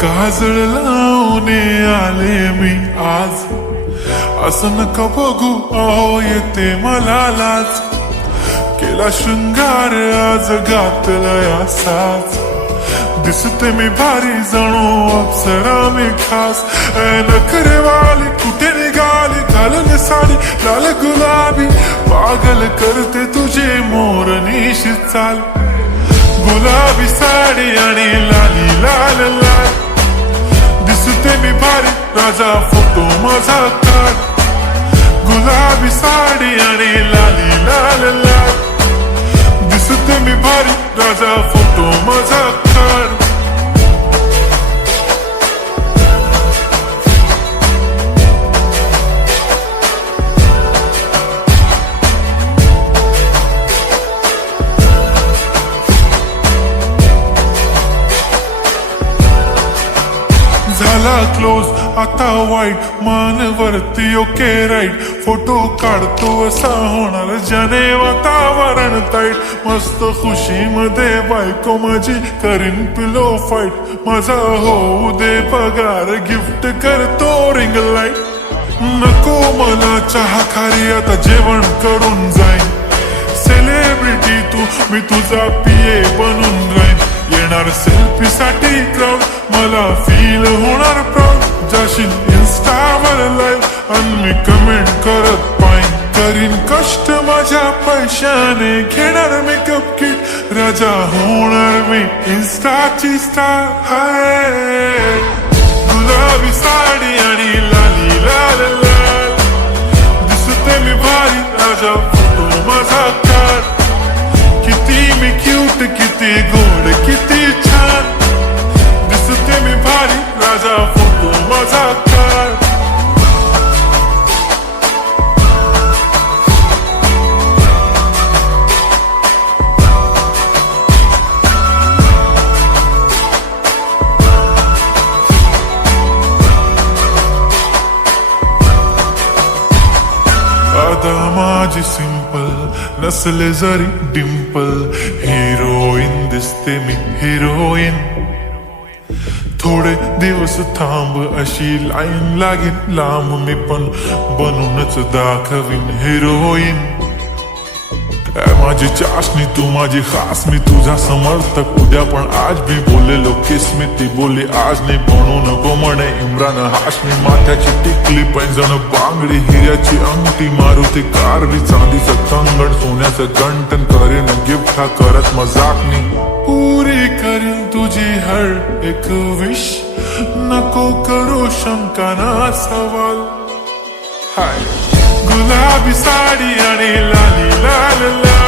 काजळ लावून आले मी आज, असं नका बघू अहो येते मला लाज. केला शृंगार आज घातलाय असाच, दिसते मी भारी जणू अप्सरा मी खास. नखरेवाली कुठे निघाली घालून साडी लाल गुलाबी, पागल करते तुझे मोरनीशी चाल. गुलाबी साडी आणि लाली लाल लाल, दिसते मी भारी राजा फोटो माझा काढ. गुलाबी साडी आणि लाली लाल लाल, दिसते मी भारी राजा फोटो माझा काढ. झाला क्लोज आता वाईट, मान वरती ओके राईट. फोटो काढतो असा होणार ज्याने वातावरण ताईट. मस्त खुशी मध्ये बायको माझी करीन पिलो फाईट. माझा होऊ दे पगार गिफ्ट करतो रिंग लाईट. नको मला चहा खारी आता जेवण करून जाईन. सेलिब्रिटी तू मी तुझा पिये बनून राहीन. येणार सेल्फी साठी क्राऊड मला फील होणार प्राऊड. जाशील इन्स्टावर लाईव्ह आणि मी कमेंट करत पाईन. करीन कष्ट माझ्या पैशाने घेणार मेकअप किट. राजा होणार मी इन्स्टाची स्टार. हाय गुलाबी साडी आणि लाली लाल लाल, दिसते मी भारी राजा फोटो माझा काढ. किती मी क्यूट किती गोड किती छान, दिसते मी भारी राजा फोटो माझा काढ. आता माझी सिंपल नसले जरी डिंपल, हिरोईन दिसते मी हिरोईन. थोडे दिवस थांब अशी लाईन लागेल लांब, मी पण बनूनच दाखवीन हिरोईन. माझी चाशनी तू माझी खास, मी तुझा समर्थक उद्या पण आज भी बोलेलो किस मी. ती बोली आज नाही बनू नको म्हणे इम्रान हाशमी. माथ्याची टिकली पैंजण बांगडी हिऱ्याची अंगठी, मारुती कारली चांदीचं कंगण सोन्याचं गंटन. करेन गिफ्ट हा करत मजाकनी, पुरी करेन तुझी हर एक विश. नको करू शंका ना सवाल. हाय गुलाबी साडी आणि लाली लाल लाल,